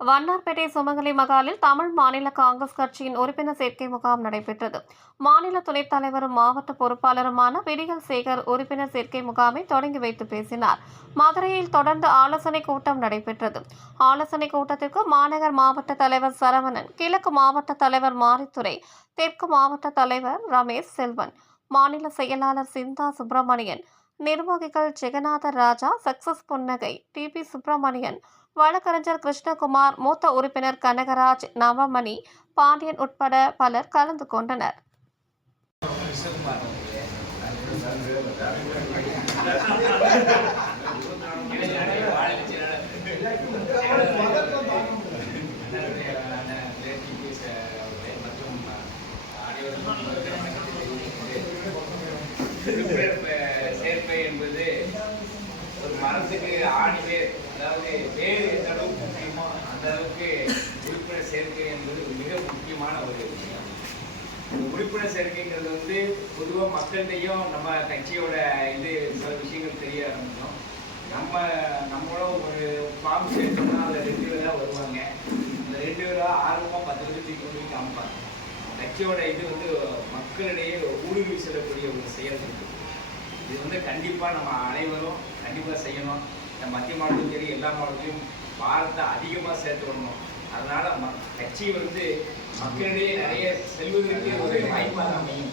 வண்ணார்பேட்டை சுமங்கலி மகாலில் தமிழ் மாநில காங்கிரஸ் கட்சியின் உறுப்பினர் சேர்க்கை முகாம் நடைபெற்றது. மாநில துணைத் தலைவரும் மாவட்ட பொறுப்பாளருமான விடிகள் சேகர் உறுப்பினர் சேர்க்கை முகாமை தொடங்கி வைத்து பேசினார். மதுரையில் தொடர்ந்து ஆலோசனை கூட்டம் நடைபெற்றது. ஆலோசனை கூட்டத்திற்கு மாநகர் மாவட்ட தலைவர் சரவணன் கிழக்கு மாவட்ட தலைவர் மாரித்துறை தெற்கு மாவட்ட தலைவர் ரமேஷ் செல்வன் மாநில செயலாளர் சிந்தா சுப்பிரமணியன் நிர்வாகிகள் ஜெகநாத ராஜா சக்சஸ் புன்னகை. டிபி சுப்பிரமணியன் வழக்கறிஞர் கிருஷ்ணகுமார் மூத்த உறுப்பினர் கனகராஜ் நவமணி பாண்டியன் உட்பட பலர் கலந்து கொண்டனர். மற்றும் என்பது ஒரு மரத்துக்கு ஆணி வேர் அதாவது வேறு எந்த அளவுக்கு முக்கியமோ அந்த அளவுக்கு உறுப்பினர் சேர்க்கை என்பது மிக முக்கியமான ஒரு விஷயம். உறுப்பினர் சேர்க்கைங்கிறது வந்து பொதுவாக மக்கள்கிட்டையும் நம்ம கட்சியோட இது சில விஷயங்கள் தெரிய ஆரம்பிக்கும். நம்ம நம்மளும் ஒரு ஃபார்ம் சேர்த்தோம்னா அதில் ரெண்டு பேராக வருவாங்க. அந்த ரெண்டு பேராக ஆர்வமாக பத்து பேருக்கு கொண்டு போய் காமிப்பாங்க. கட்சியோட இது வந்து மக்களிடையே ஊடுருவி செல்லக்கூடிய ஒரு செயல் இருக்குது இது வந்து கண்டிப்பாக நம்ம அனைவரும் கண்டிப்பாக செய்யணும். மத்திய மாவட்டம் சரி எல்லா மாவட்டத்திலும் பாரத்தை அதிகமாக சேர்த்து வரணும் அதனால் கட்சி வந்து மக்களிடையே நிறைய செல்வதற்கு ஒரு வாய்ப்பாக அமையும்.